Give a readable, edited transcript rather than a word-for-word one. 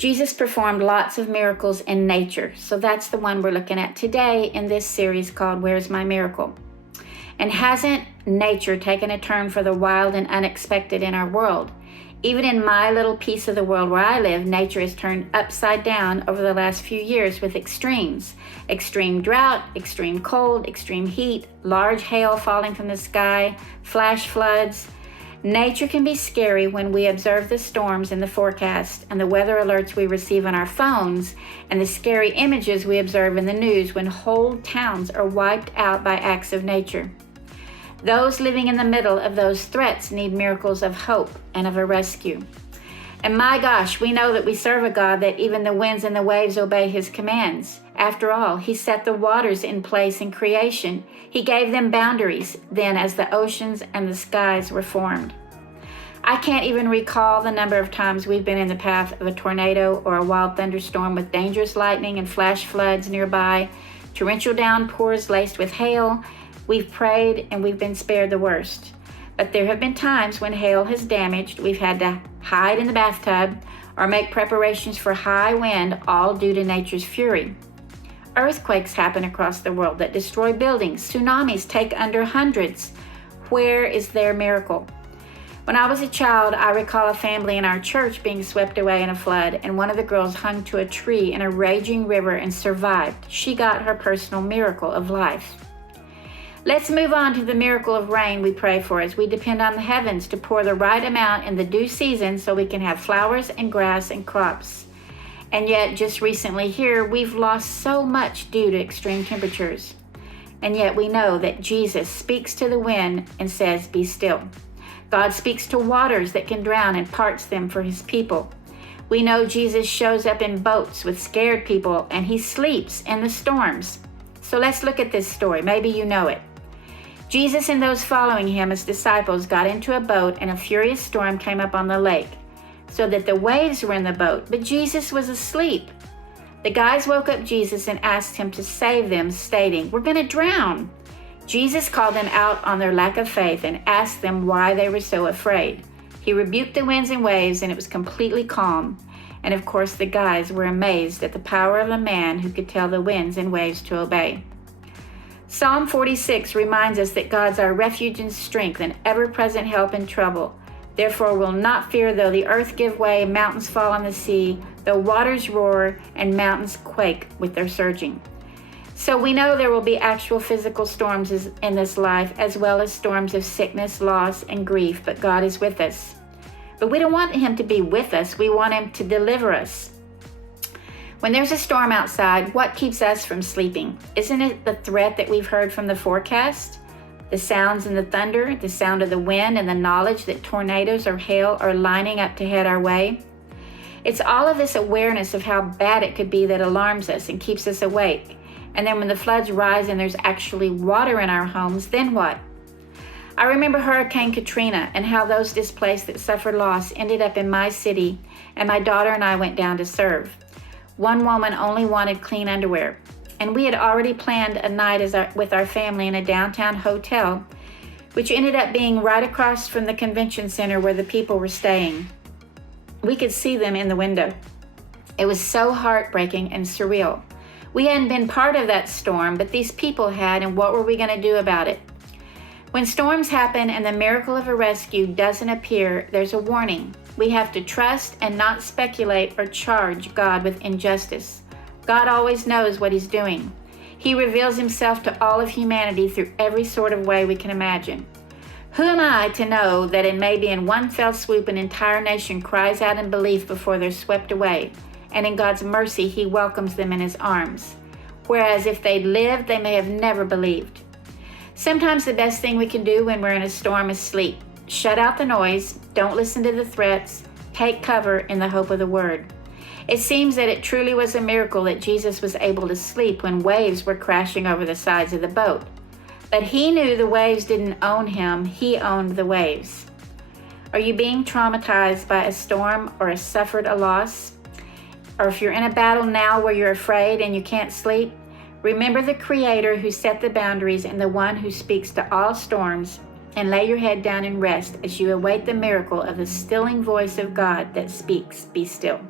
Jesus performed lots of miracles in nature, so that's the one we're looking at today in this series called Where's My Miracle? And hasn't nature taken a turn for the wild and unexpected in our world? Even in my little piece of the world where I live, nature has turned upside down over the last few years with extremes. Extreme drought, extreme cold, extreme heat, large hail falling from the sky, flash floods. Nature can be scary when we observe the storms in the forecast and the weather alerts we receive on our phones and the scary images we observe in the news when whole towns are wiped out by acts of nature. Those living in the middle of those threats need miracles of hope and of a rescue. And my gosh, we know that we serve a God that even the winds and the waves obey his commands. After all, he set the waters in place in creation. He gave them boundaries then as the oceans and the skies were formed. I can't even recall the number of times we've been in the path of a tornado or a wild thunderstorm with dangerous lightning and flash floods nearby, torrential downpours laced with hail. We've prayed and we've been spared the worst. But there have been times when hail has damaged, we've had to hide in the bathtub or make preparations for high wind, all due to nature's fury. Earthquakes happen across the world that destroy buildings. Tsunamis take under hundreds. Where is their miracle? When I was a child, I recall a family in our church being swept away in a flood, and one of the girls hung to a tree in a raging river and survived. She got her personal miracle of life. Let's move on to the miracle of rain we pray for as we depend on the heavens to pour the right amount in the due season so we can have flowers and grass and crops. And yet, just recently here, we've lost so much due to extreme temperatures. And yet we know that Jesus speaks to the wind and says, "Be still." God speaks to waters that can drown and parts them for his people. We know Jesus shows up in boats with scared people and he sleeps in the storms. So let's look at this story. Maybe you know it. Jesus and those following him as disciples got into a boat and a furious storm came up on the lake, so that the waves were in the boat, but Jesus was asleep. The guys woke up Jesus and asked him to save them, stating, "We're going to drown." Jesus called them out on their lack of faith and asked them why they were so afraid. He rebuked the winds and waves and it was completely calm. And of course the guys were amazed at the power of a man who could tell the winds and waves to obey. Psalm 46 reminds us that God's our refuge and strength and ever-present help in trouble. Therefore we'll not fear though the earth give way, mountains fall on the sea, though waters roar and mountains quake with their surging. So we know there will be actual physical storms in this life, as well as storms of sickness, loss, and grief, but God is with us. But we don't want him to be with us, we want him to deliver us. When there's a storm outside, what keeps us from sleeping? Isn't it the threat that we've heard from the forecast? The sounds and the thunder, the sound of the wind, and the knowledge that tornadoes or hail are lining up to head our way? It's all of this awareness of how bad it could be that alarms us and keeps us awake. And then when the floods rise and there's actually water in our homes, then what? I remember Hurricane Katrina and how those displaced that suffered loss ended up in my city, and my daughter and I went down to serve. One woman only wanted clean underwear, and we had already planned a night with our family in a downtown hotel, which ended up being right across from the convention center where the people were staying. We could see them in the window. It was so heartbreaking and surreal. We hadn't been part of that storm, but these people had, and what were we going to do about it? When storms happen and the miracle of a rescue doesn't appear, there's a warning. We have to trust and not speculate or charge God with injustice. God always knows what he's doing. He reveals himself to all of humanity through every sort of way we can imagine. Who am I to know that in one fell swoop an entire nation cries out in belief before they're swept away, and in God's mercy he welcomes them in his arms, whereas if they'd lived, they may have never believed. Sometimes the best thing we can do when we're in a storm is sleep. Shut out the noise, don't listen to the threats, take cover in the hope of the word. It seems that it truly was a miracle that Jesus was able to sleep when waves were crashing over the sides of the boat. But he knew the waves didn't own him, he owned the waves. Are you being traumatized by a storm or suffered a loss? Or if you're in a battle now where you're afraid and you can't sleep, remember the Creator who set the boundaries and the one who speaks to all storms, and lay your head down and rest as you await the miracle of the stilling voice of God that speaks, "Be still."